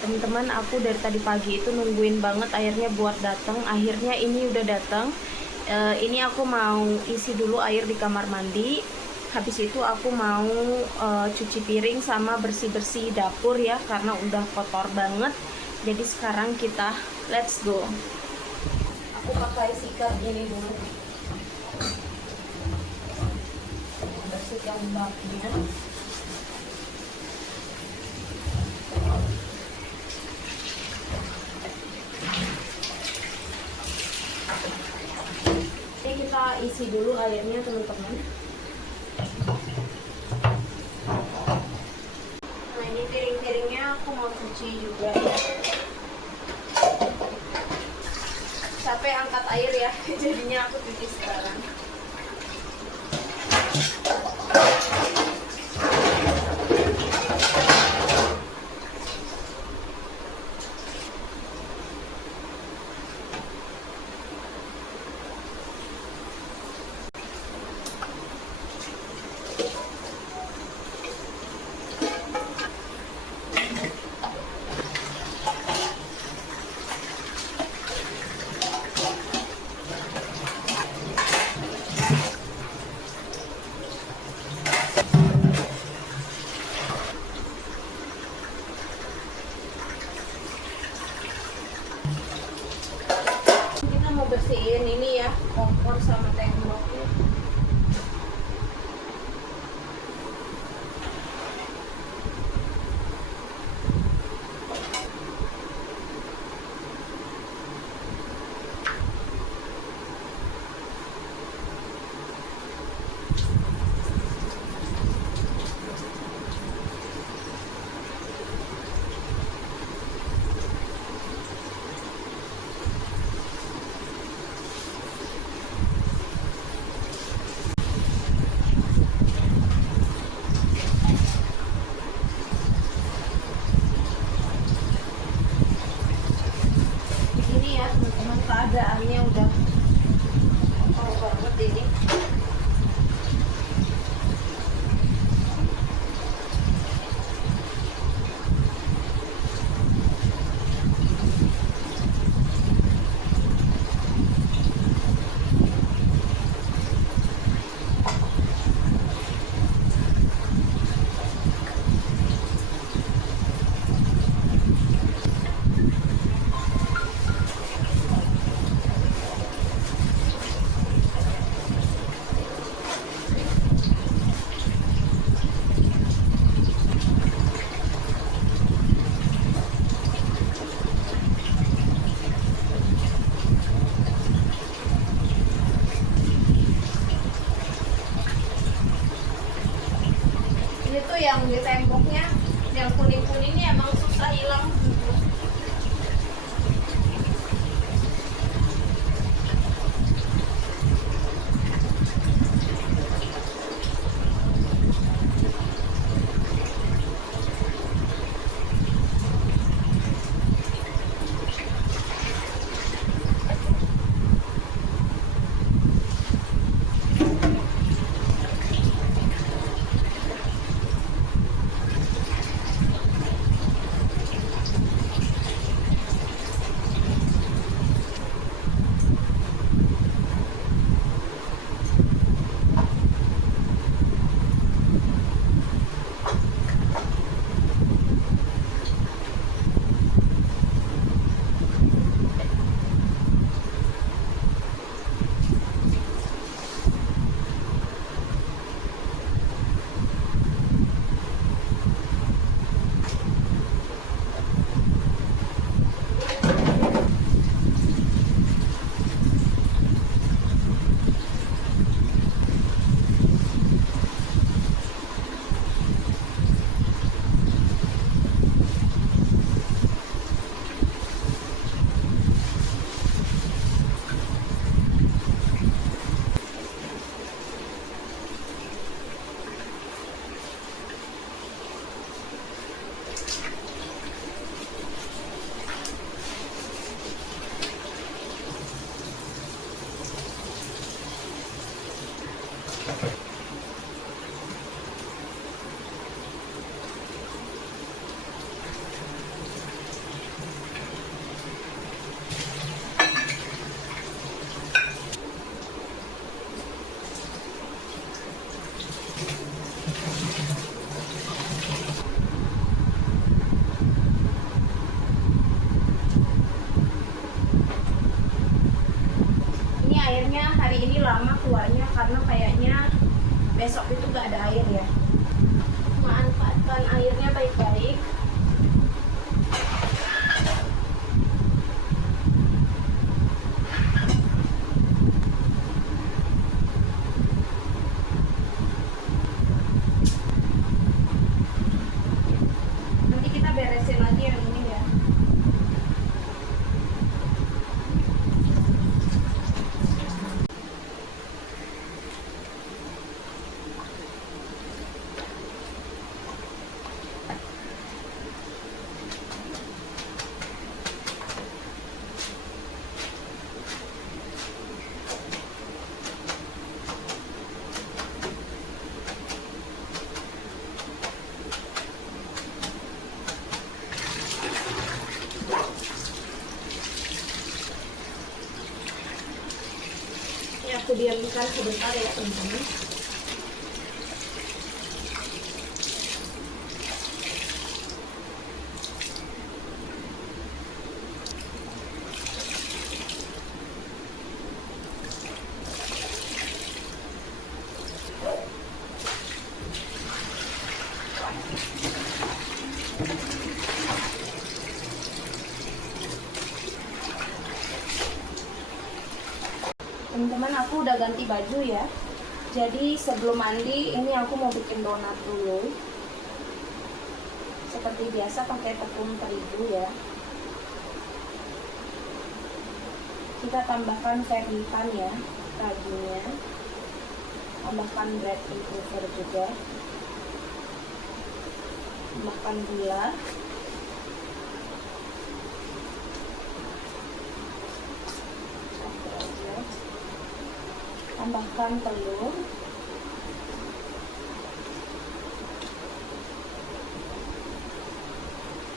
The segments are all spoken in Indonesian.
Teman-teman, aku dari tadi pagi itu nungguin banget airnya buat datang. Akhirnya ini udah datang. Ini aku mau isi dulu air di kamar mandi. Habis itu aku mau cuci piring sama bersih-bersih dapur ya, karena udah kotor banget. Jadi sekarang kita let's go. Aku pakai sikat ini dulu. Bersihkan baknya. Ini kita isi dulu airnya teman-teman. Nah ini piring-piringnya aku mau cuci juga ya. Capek angkat air ya, jadinya aku cuci sekarang. Kita mau bersihin ini ya, kompor sama temboknya. Ini ya teman-teman, keadaannya udah kotor banget ini. Ini tuh yang di temboknya, yang kuning-kuningnya emang susah hilang. ini lama keluarnya karena kayaknya besok itu gak ada air ya. Manfaatkan airnya baik-baik. Nanti kita beresin lagi yang ini ya. Aku diamkan sebentar ya teman-teman. Teman-teman, aku udah ganti baju ya. Jadi sebelum mandi ini aku mau bikin donat dulu. Seperti biasa pakai tepung terigu ya. Kita tambahkan fermentan ya, ragunya. Tambahkan bread improver juga. Tambahkan gula. Tambahkan telur.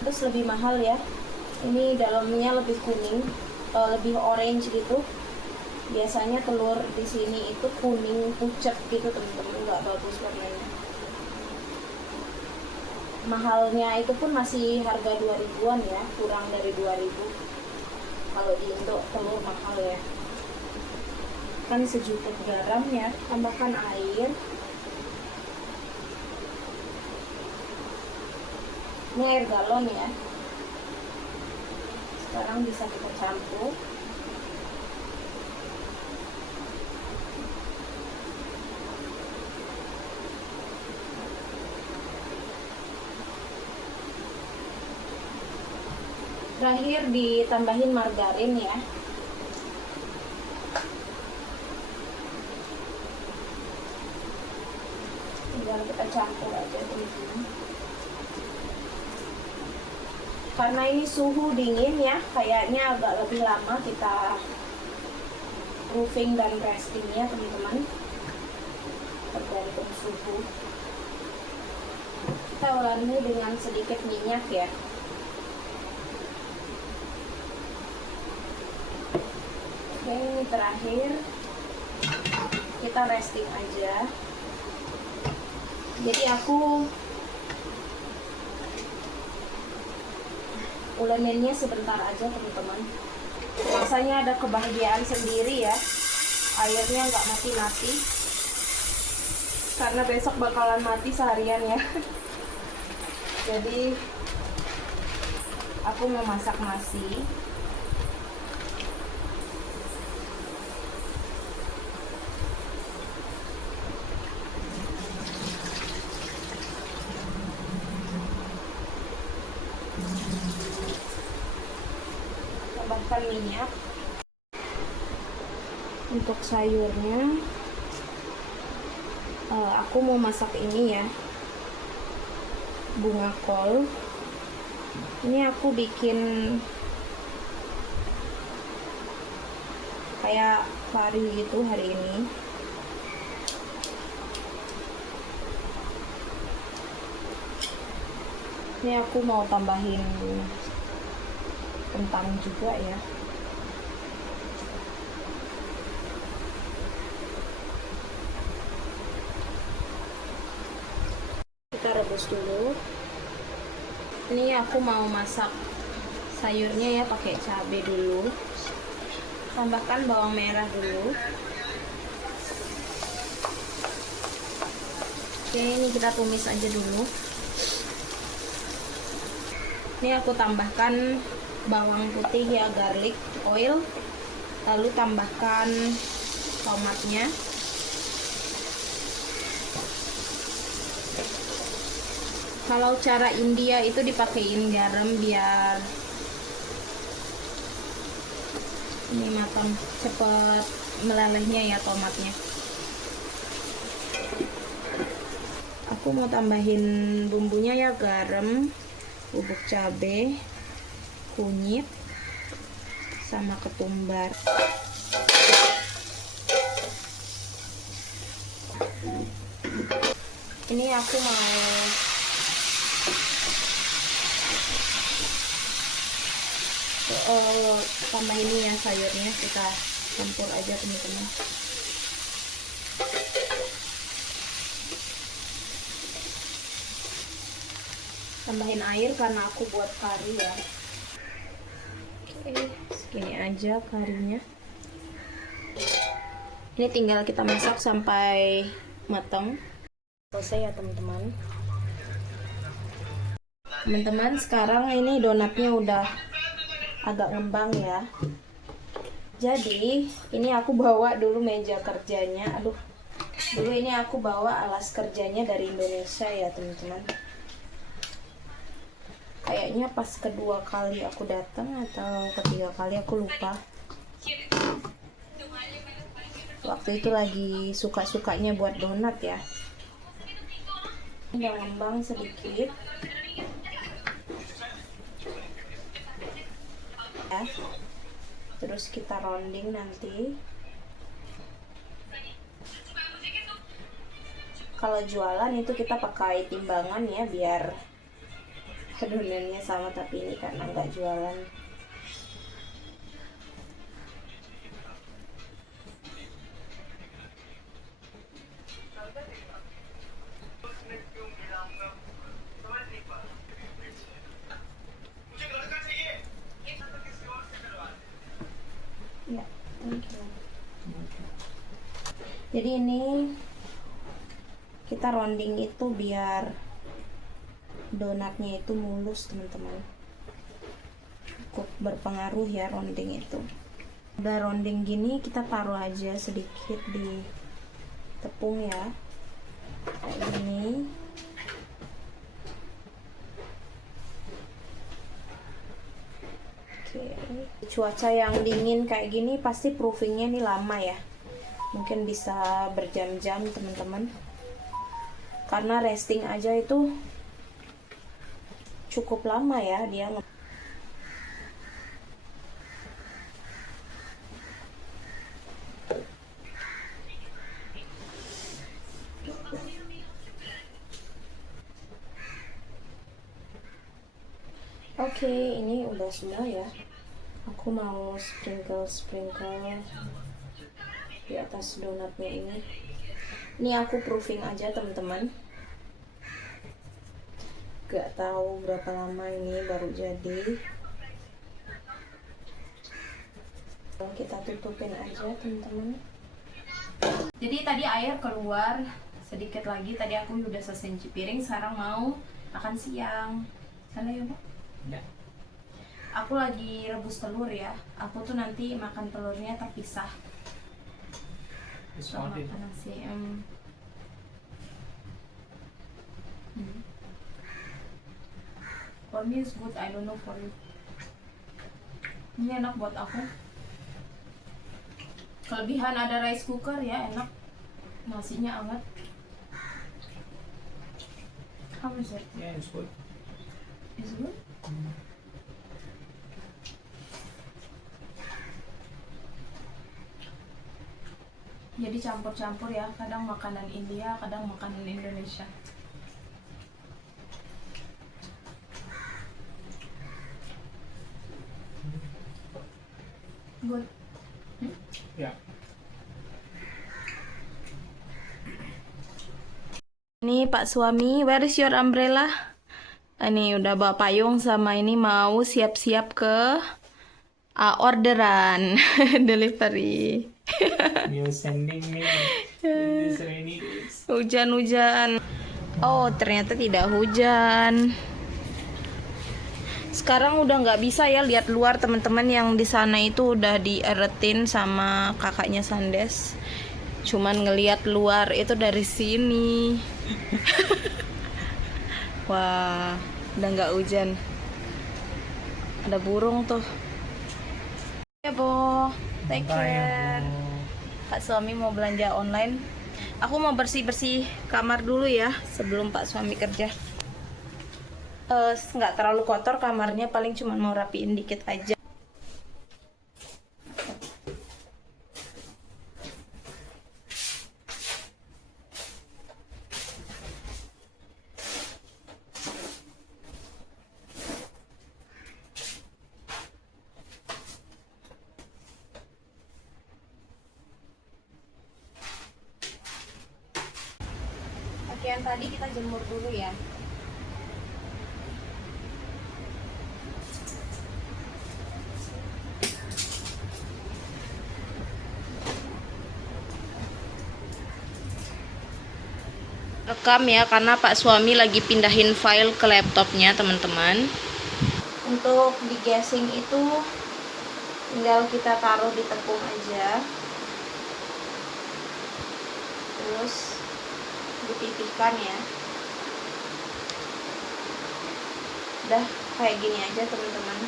Terus lebih mahal ya. Ini dalamnya lebih kuning, lebih orange gitu. Biasanya telur di sini itu kuning pucat gitu teman-teman, nggak bagus warnanya. Mahalnya itu pun masih harga 2000-an ya, kurang dari 2000. Kalau di Indo telur mahal ya. Kan sejumput garam ya, tambahkan air. Ini air galon ya. Sekarang bisa kita campur. Terakhir ditambahin margarin ya. Tinggal kita campur aja teman-teman. Karena ini suhu dingin ya, kayaknya agak lebih lama kita proofing dan restingnya teman-teman. Tergantung suhu. Kita uleni dengan sedikit minyak ya. Oke, ini terakhir kita resting aja. Jadi aku uleninnya sebentar aja teman-teman. Rasanya ada kebahagiaan sendiri ya. Airnya nggak mati-mati. Karena besok bakalan mati seharian ya. Jadi aku mau masak nasi. Tambahkan minyak. Untuk sayurnya aku mau masak ini ya, bunga kol. Ini aku bikin kayak kari gitu hari ini. Ini aku mau tambahin kentang juga ya. Kita rebus dulu. Ini aku mau masak sayurnya ya, pakai cabai dulu. Tambahkan bawang merah dulu. Oke, ini kita tumis aja dulu. Ini aku tambahkan bawang putih ya, garlic oil, lalu tambahkan tomatnya. Kalau cara India itu dipakein garam biar ini matang, cepet melelehnya ya tomatnya. Aku mau tambahin bumbunya ya, garam, bubuk cabai, kunyit, sama ketumbar. Ini aku mau tambah ini ya, sayurnya kita campur aja teman-teman. Tambahin air karena aku buat kari ya. Oke, segini aja karinya. Ini tinggal kita masak sampai matang. Selesai ya teman-teman. Teman-teman, sekarang ini donatnya udah agak ngembang ya. Jadi ini aku bawa dulu meja kerjanya. Aduh, dulu ini aku bawa alas kerjanya dari Indonesia ya teman-teman. Kayaknya pas kedua kali aku datang atau ketiga kali aku lupa. Waktu itu lagi suka-sukanya buat donat ya. Udah ngembang sedikit ya. Terus kita rounding nanti. Kalau jualan itu kita pakai timbangan ya, biar adonannya sama, tapi ini karena nggak jualan. Ya, thank you. Jadi ini kita rounding itu biar donatnya itu mulus teman-teman. Cukup berpengaruh ya rounding itu. Udah rounding gini, kita taruh aja sedikit di tepung ya, kayak gini. Oke, cuaca yang dingin kayak gini pasti proofingnya ini lama ya, mungkin bisa berjam-jam teman-teman, karena resting aja itu cukup lama ya dia. Oke, ini udah semua ya. Aku mau sprinkle di atas donatnya ini. Ini aku proofing aja teman-teman. Gak tahu berapa lama ini baru jadi. Kita tutupin aja teman-teman. Jadi tadi air keluar sedikit lagi. Tadi aku udah selesai cuci piring. Sekarang mau makan siang. Sana ya Bu? Ya. Aku lagi rebus telur ya. Aku tuh nanti makan telurnya terpisah. Sama makan nasi. For me is good, I don't know for you. Ini enak buat aku. Kelebihan ada rice cooker ya, enak. Nasinya hangat. How is it? Yeah, it's good. Is good? Jadi campur-campur ya, kadang makanan India, kadang makanan Indonesia. Good. Yeah. Ini Pak suami, where is your umbrella? Ini udah bawa payung sama ini mau siap-siap ke orderan delivery. You're sending me in these rainy days. Hujan-hujan. Oh, ternyata tidak hujan. Sekarang udah nggak bisa ya lihat luar, teman-teman. Yang di sana itu udah dieretin sama kakaknya Sandes. Cuman ngelihat luar itu dari sini. Wah, udah nggak hujan. Ada burung tuh. Ya, Bo. Take care. Pak suami mau belanja online. Aku mau bersih-bersih kamar dulu ya sebelum Pak suami kerja. Nggak terlalu kotor kamarnya, paling cuma mau rapiin dikit aja. Pakaian tadi kita jemur dulu ya. Rekam ya, karena Pak suami lagi pindahin file ke laptopnya, teman-teman. Untuk di gasing itu tinggal kita taruh di tepung aja, terus dipipihkan ya. Udah kayak gini aja, teman-teman.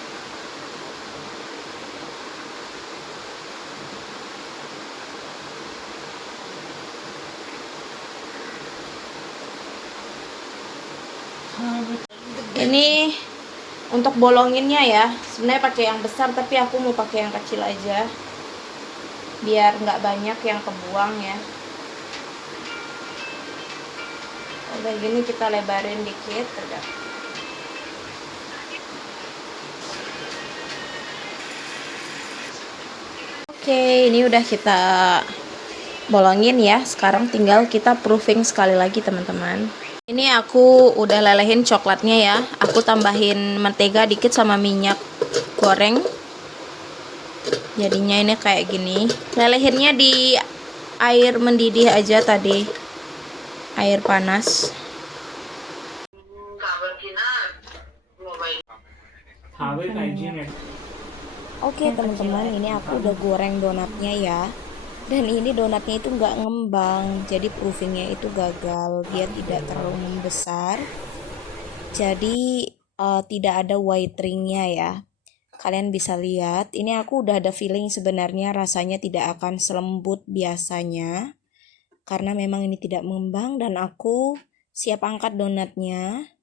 Ini untuk bolonginnya ya, sebenarnya pakai yang besar tapi aku mau pakai yang kecil aja biar nggak banyak yang kebuang ya. Udah gini kita lebarin dikit udah. Oke, ini udah kita bolongin ya. Sekarang tinggal kita proofing sekali lagi, teman-teman. Ini aku udah lelehin coklatnya ya. Aku tambahin mentega dikit sama minyak goreng. Jadinya ini kayak gini. Lelehinnya di air mendidih aja tadi. Air panas. Oke teman-teman, ini aku udah goreng donatnya ya. Dan ini donatnya itu nggak ngembang, jadi proofingnya itu gagal, dia tidak terlalu membesar, jadi tidak ada white ringnya ya. Kalian bisa lihat, ini aku udah ada feeling sebenarnya rasanya tidak akan selembut biasanya, karena memang ini tidak mengembang. Dan aku siap angkat donatnya,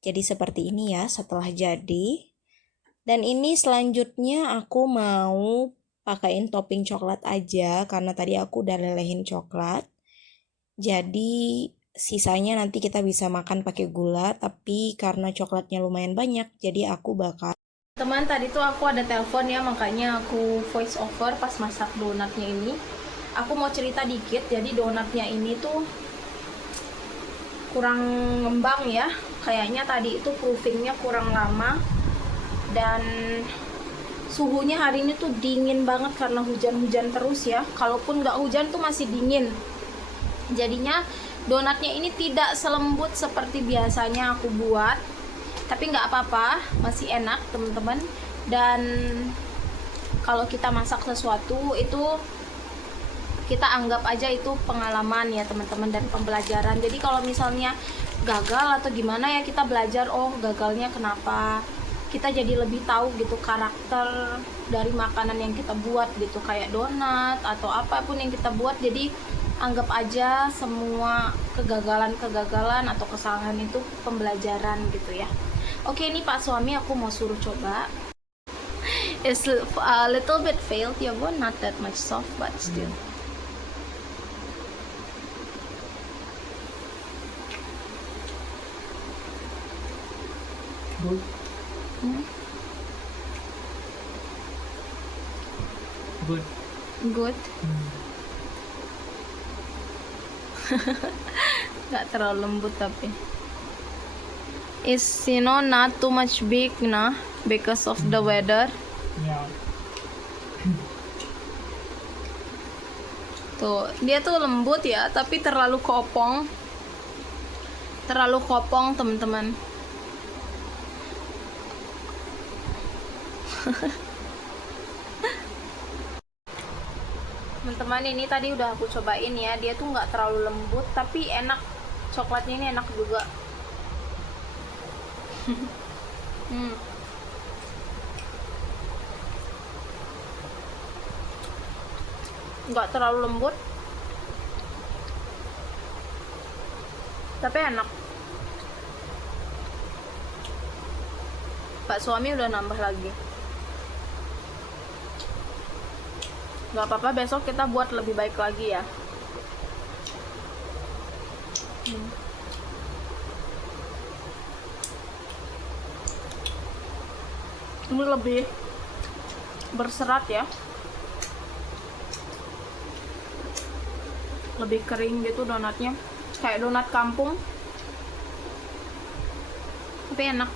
jadi seperti ini ya setelah jadi. Dan ini selanjutnya aku mau pakain topping coklat aja karena tadi aku udah lelehin coklat. Jadi sisanya nanti kita bisa makan pakai gula, tapi karena coklatnya lumayan banyak jadi aku bakal. Teman, tadi tuh aku ada telepon ya, makanya aku voice over pas masak donatnya ini. Aku mau cerita dikit, jadi donatnya ini tuh kurang ngembang ya. Kayaknya tadi itu proofingnya kurang lama dan suhunya hari ini tuh dingin banget karena hujan-hujan terus ya. Kalaupun nggak hujan tuh masih dingin. Jadinya donatnya ini tidak selembut seperti biasanya aku buat. Tapi nggak apa-apa, masih enak teman-teman. Dan kalau kita masak sesuatu itu kita anggap aja itu pengalaman ya teman-teman, dan pembelajaran. Jadi kalau misalnya gagal atau gimana ya, kita belajar, oh gagalnya kenapa. Kita jadi lebih tahu gitu karakter dari makanan yang kita buat gitu, kayak donat atau apapun yang kita buat. Jadi anggap aja semua kegagalan atau kesalahan itu pembelajaran gitu ya. Oke, ini Pak suami aku mau suruh coba. It's a little bit failed ya Bu, not that much soft but still. Good. Good. Good. Nggak terlalu lembut tapi is not too much big nah because of the weather. Yeah. Tuh, dia tuh lembut ya, tapi terlalu kopong. Terlalu kopong, teman-teman. Teman-teman, ini tadi udah aku cobain ya. Dia tuh nggak terlalu lembut, tapi enak. Coklatnya ini enak juga. Nggak terlalu lembut, tapi enak. Pak suami udah nambah lagi. Nggak apa-apa, besok kita buat lebih baik lagi ya. Ini lebih berserat ya, lebih kering gitu donatnya, kayak donat kampung, tapi enak.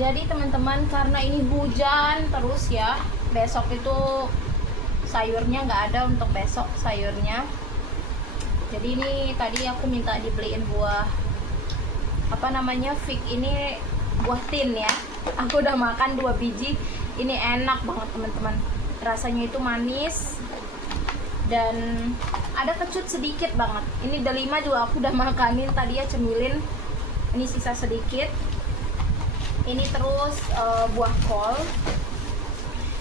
Jadi teman-teman, karena ini hujan terus ya, besok itu sayurnya nggak ada untuk besok sayurnya. Jadi ini tadi aku minta dibeliin buah apa namanya, fig ini, buah tin ya. Aku udah makan 2 biji. Ini enak banget teman-teman, rasanya itu manis dan ada kecut sedikit banget. Ini delima juga aku udah makanin tadi ya, cemilin. Ini sisa sedikit. Ini terus buah kol.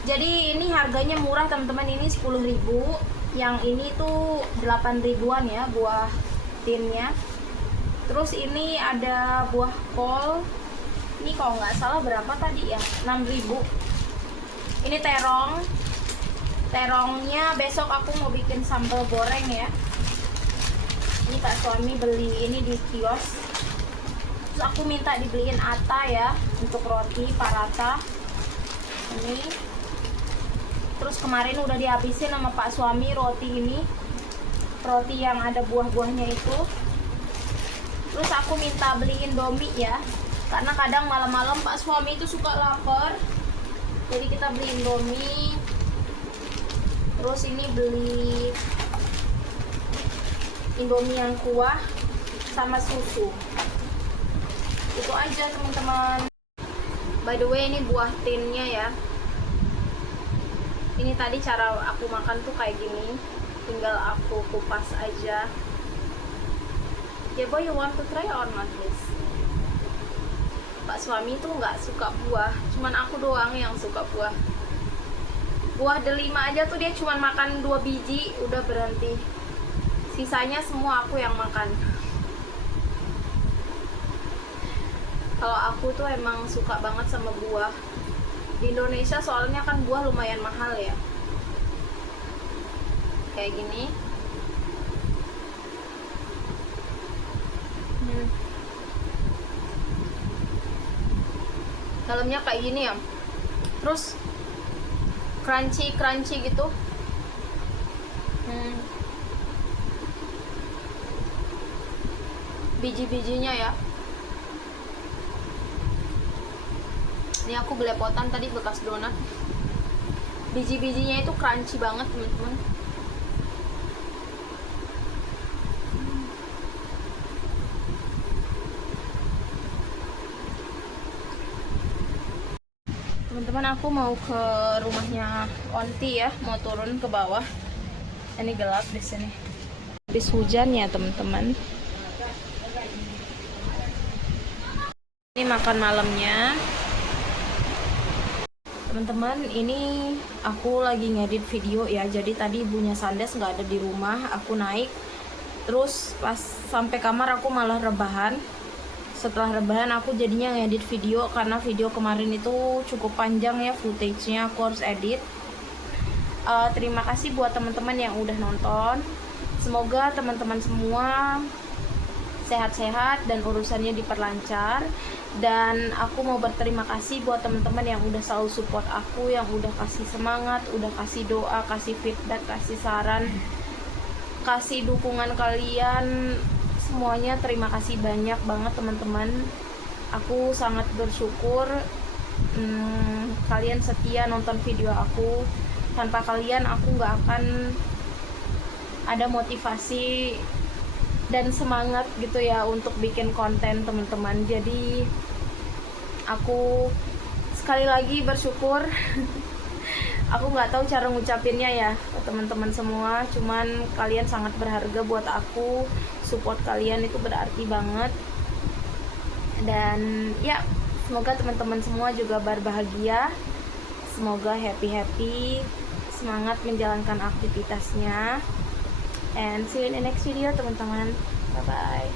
Jadi ini harganya murah teman-teman, ini 10.000. Yang ini tuh 8 ribuan ya buah tinnya. Terus ini ada buah kol. Ini kalau nggak salah berapa tadi ya, 6.000. Ini terong. Terongnya besok aku mau bikin sambal goreng ya. Ini Kak suami beli ini di kios. Terus aku minta dibeliin ata ya untuk roti parata. Ini. Terus kemarin udah dihabisin sama Pak suami roti ini. Roti yang ada buah-buahnya itu. Terus aku minta beli Indomie ya. Karena kadang malam-malam Pak suami itu suka lapar. Jadi kita beli Indomie. Terus ini beli Indomie yang kuah sama susu. Itu aja teman-teman. By the way, ini buah tinnya ya. Ini tadi cara aku makan tuh kayak gini. Tinggal aku kupas aja. Yeah boy, you want to try or not please? Pak suami tuh nggak suka buah, cuman aku doang yang suka buah. Buah delima aja tuh dia cuman makan 2 biji udah berhenti. Sisanya semua aku yang makan. Kalau aku tuh emang suka banget sama buah. Di Indonesia soalnya kan buah lumayan mahal ya. Kayak gini. Dalamnya kayak gini ya, terus crunchy gitu. Biji-bijinya ya, ini aku belepotan tadi bekas donat. Biji-bijinya itu crunchy banget teman-teman. Teman-teman, aku mau ke rumahnya Onti ya, mau turun ke bawah. Ini gelap di sini. Habis hujan ya teman-teman. Ini makan malamnya. Teman-teman, ini aku lagi ngedit video ya. Jadi tadi ibunya Sandes nggak ada di rumah. Aku naik, terus pas sampai kamar aku malah rebahan. Setelah rebahan aku jadinya ngedit video, karena video kemarin itu cukup panjang ya footage-nya, aku harus edit. Terima kasih buat teman-teman yang udah nonton. Semoga teman-teman semua sehat-sehat dan urusannya diperlancar. Dan aku mau berterima kasih buat teman-teman yang udah selalu support aku, yang udah kasih semangat, udah kasih doa, kasih feedback, kasih saran, kasih dukungan kalian. Semuanya terima kasih banyak banget teman-teman. Aku sangat bersyukur kalian setia nonton video aku. Tanpa kalian aku nggak akan ada motivasi dan semangat gitu ya untuk bikin konten teman-teman. Jadi aku sekali lagi bersyukur. Aku nggak tahu cara ngucapinnya ya teman-teman semua, cuman kalian sangat berharga buat aku, support kalian itu berarti banget. Dan ya, semoga teman-teman semua juga berbahagia, semoga happy, semangat menjalankan aktivitasnya. And see you in the next video teman-teman. Bye bye.